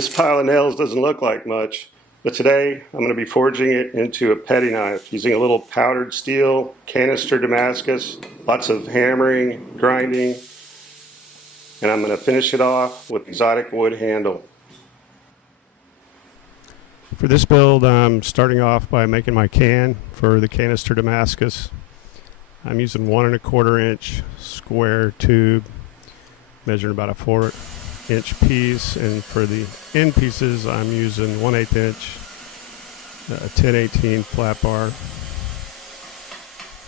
This pile of nails doesn't look like much, but today I'm going to be forging it into a petty knife using a little powdered steel, Canister Damascus, lots of hammering, grinding, and I'm going to finish it off with exotic wood handle. For this build, I'm starting off by making my can for the Canister Damascus. I'm using 1 1/4 inch square tube, measuring about a 4-inch piece, and for the end pieces I'm using 1/8 inch 1018 flat bar.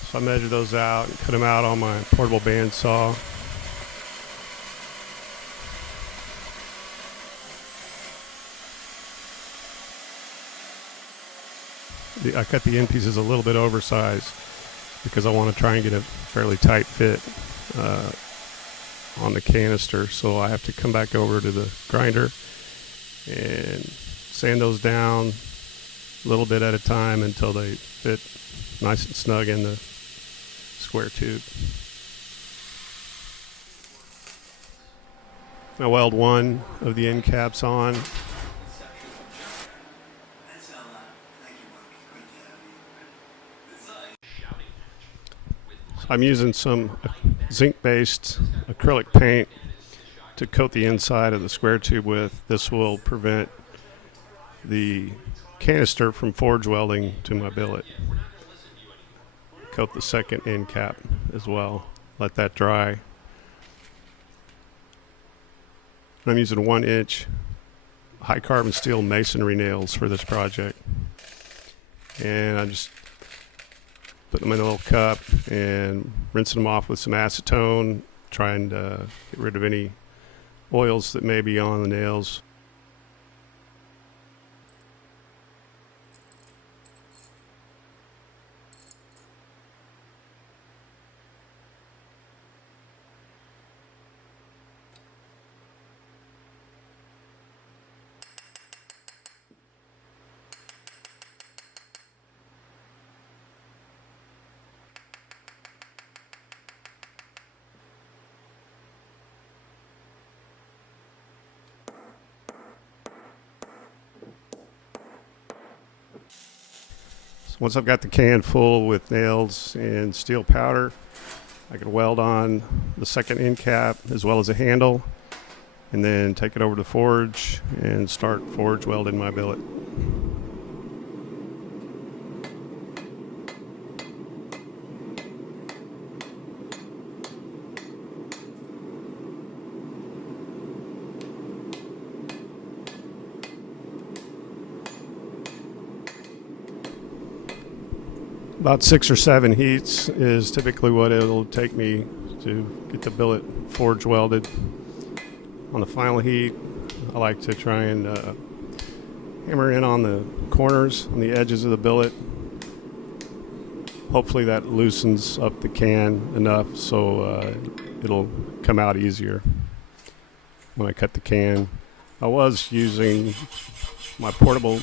So I measure those out and cut them out on my portable bandsaw. I cut the end pieces a little bit oversized because I want to try and get a fairly tight fit on the canister, so I have to come back over to the grinder and sand those down a little bit at a time until they fit nice and snug in the square tube. I weld one of the end caps on. I'm using some zinc-based acrylic paint to coat the inside of the square tube with. This will prevent the canister from forge welding to my billet. Coat the second end cap as well. Let that dry. I'm using 1-inch high carbon steel masonry nails for this project. And I just put them in a little cup and rinsing them off with some acetone, trying to get rid of any oils that may be on the nails. Once I've got the can full with nails and steel powder, I can weld on the second end cap as well as a handle, and then take it over to forge and start forge welding my billet. About 6 or 7 heats is typically what it'll take me to get the billet forge welded. On the final heat, I like to try and hammer in on the corners, on the edges of the billet. Hopefully that loosens up the can enough so it'll come out easier when I cut the can. I was using my portable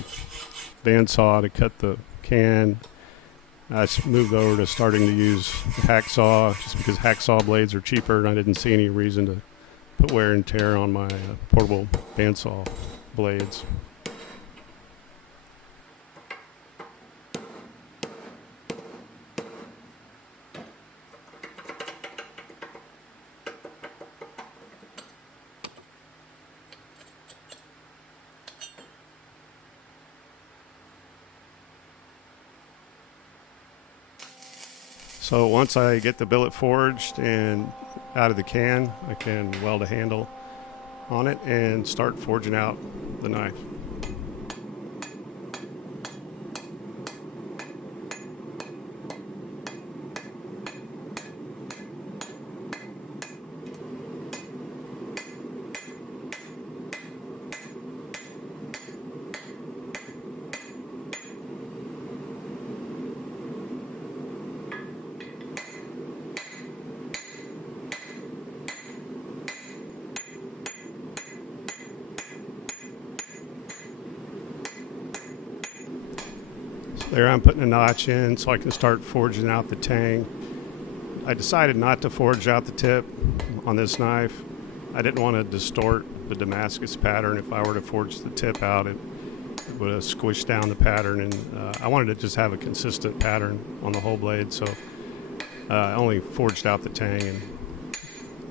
bandsaw to cut the can. I moved over to starting to use hacksaw just because hacksaw blades are cheaper, and I didn't see any reason to put wear and tear on my portable bandsaw blades. So once I get the billet forged and out of the can, I can weld a handle on it and start forging out the knife. There I'm putting a notch in so I can start forging out the tang. I decided not to forge out the tip on this knife. I didn't want to distort the Damascus pattern. If I were to forge the tip out, it would have squished down the pattern, and I wanted to just have a consistent pattern on the whole blade, so I only forged out the tang and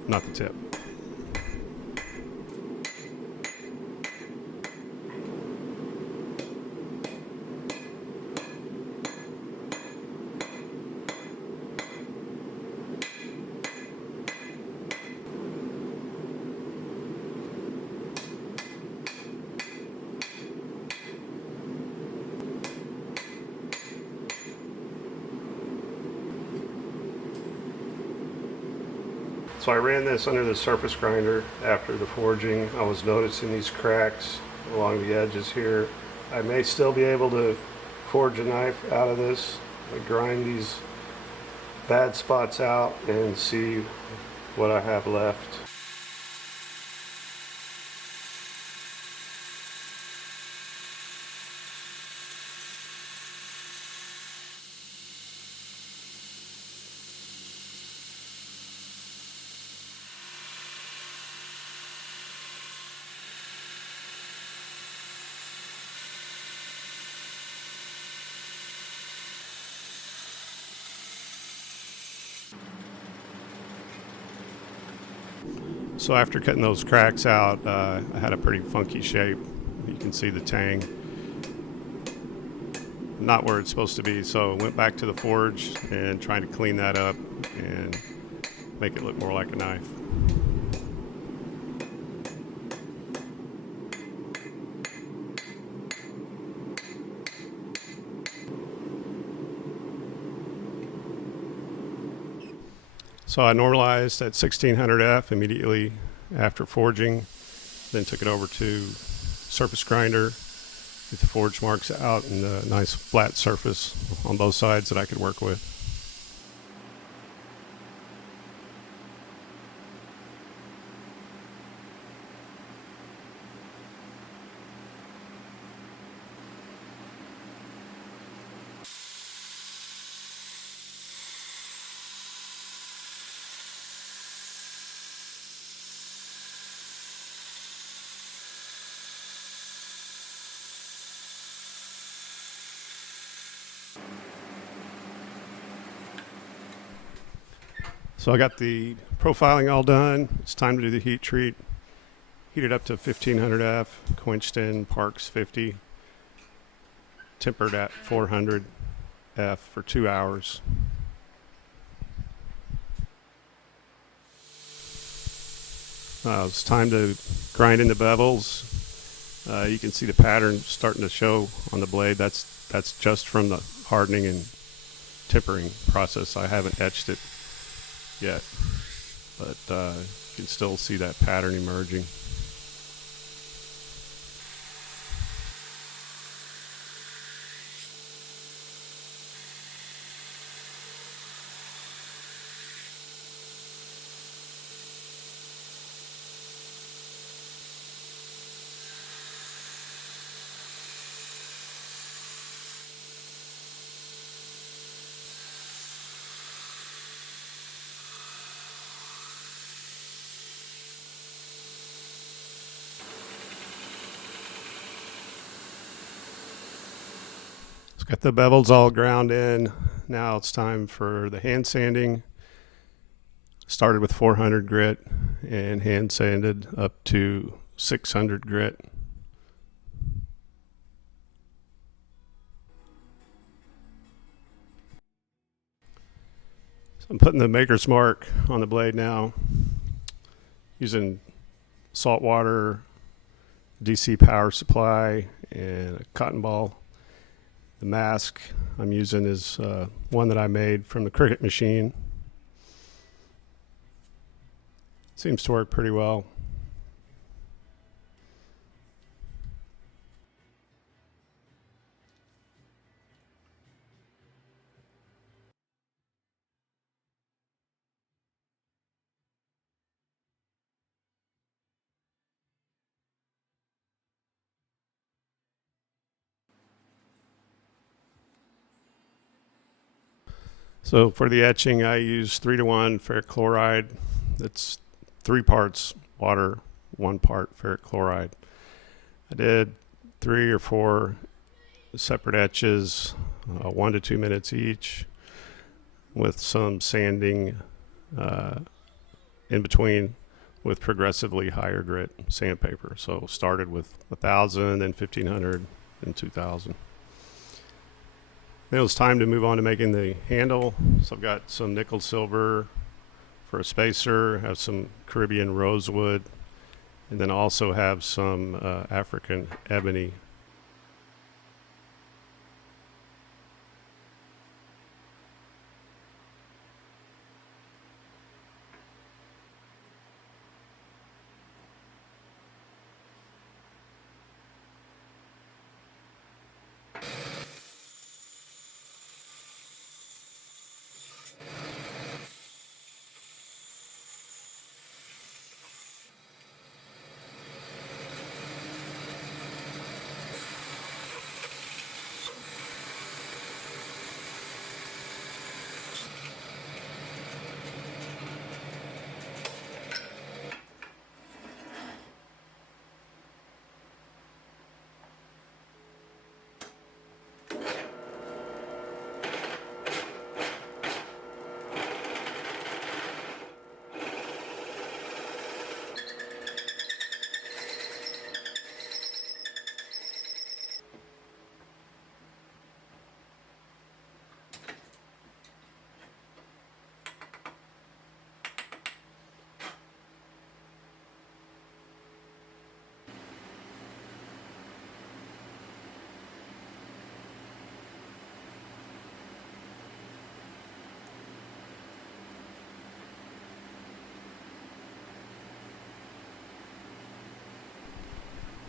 not the tip. So I ran this under the surface grinder after the forging. I was noticing these cracks along the edges here. I may still be able to forge a knife out of this. I grind these bad spots out and see what I have left. So after cutting those cracks out, I had a pretty funky shape. You can see the tang not where it's supposed to be, so I went back to the forge and trying to clean that up and make it look more like a knife. So I normalized at 1600F immediately after forging, then took it over to surface grinder, get the forge marks out and a nice flat surface on both sides that I could work with. So I got the profiling all done. It's time to do the heat treat. Heated up to 1500F, quenched in Parks 50, tempered at 400F for 2 hours. It's time to grind in the bevels. You can see the pattern starting to show on the blade. That's just from the hardening and tempering process. I haven't etched it yet, but you can still see that pattern emerging. Got the bevels all ground in. Now it's time for the hand sanding. Started with 400 grit and hand sanded up to 600 grit. So I'm putting the maker's mark on the blade now using salt water, DC power supply, and a cotton ball. The mask I'm using is one that I made from the Cricut machine. Seems to work pretty well. So for the etching, I use 3-to-1 ferric chloride. It's 3 parts water, 1 part ferric chloride. I did 3 or 4 separate etches, 1 to 2 minutes each, with some sanding in between with progressively higher grit sandpaper. So started with 1,000, then 1,500, then 2,000. Then it was time to move on to making the handle. So I've got some nickel silver for a spacer, have some Caribbean rosewood, and then also have some African ebony.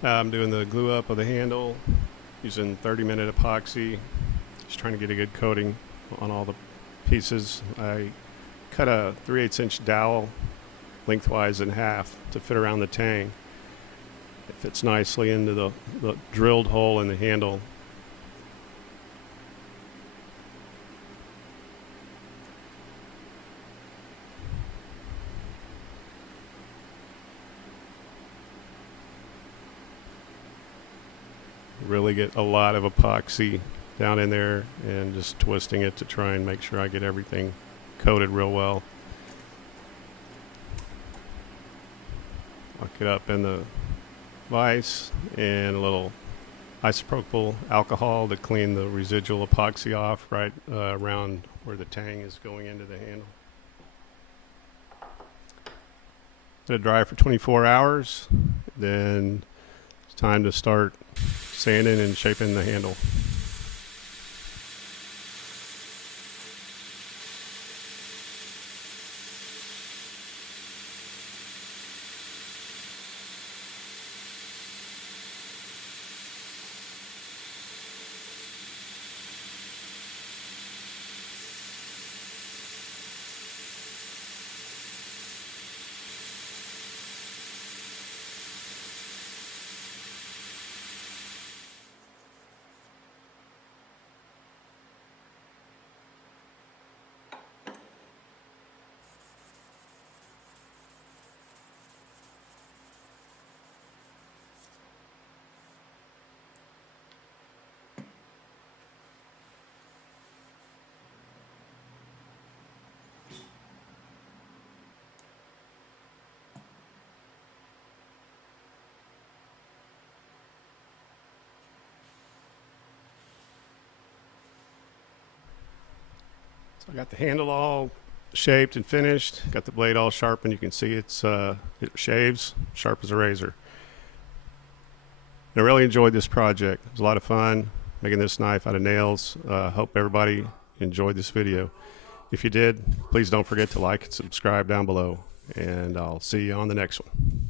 I'm doing the glue up of the handle using 30-minute epoxy, just trying to get a good coating on all the pieces. I cut a 3/8 inch dowel lengthwise in half to fit around the tang. It fits nicely into the drilled hole in the handle. Really get a lot of epoxy down in there and just twisting it to try and make sure I get everything coated real well. Lock it up in the vise and a little isopropyl alcohol to clean the residual epoxy off right around where the tang is going into the handle. Let it dry for 24 hours, then it's time to start sanding and shaping the handle. I got the handle all shaped and finished. Got the blade all sharpened. You can see it shaves sharp as a razor. I really enjoyed this project. It was a lot of fun making this knife out of nails. Hope everybody enjoyed this video. If you did, please don't forget to like and subscribe down below, and I'll see you on the next one.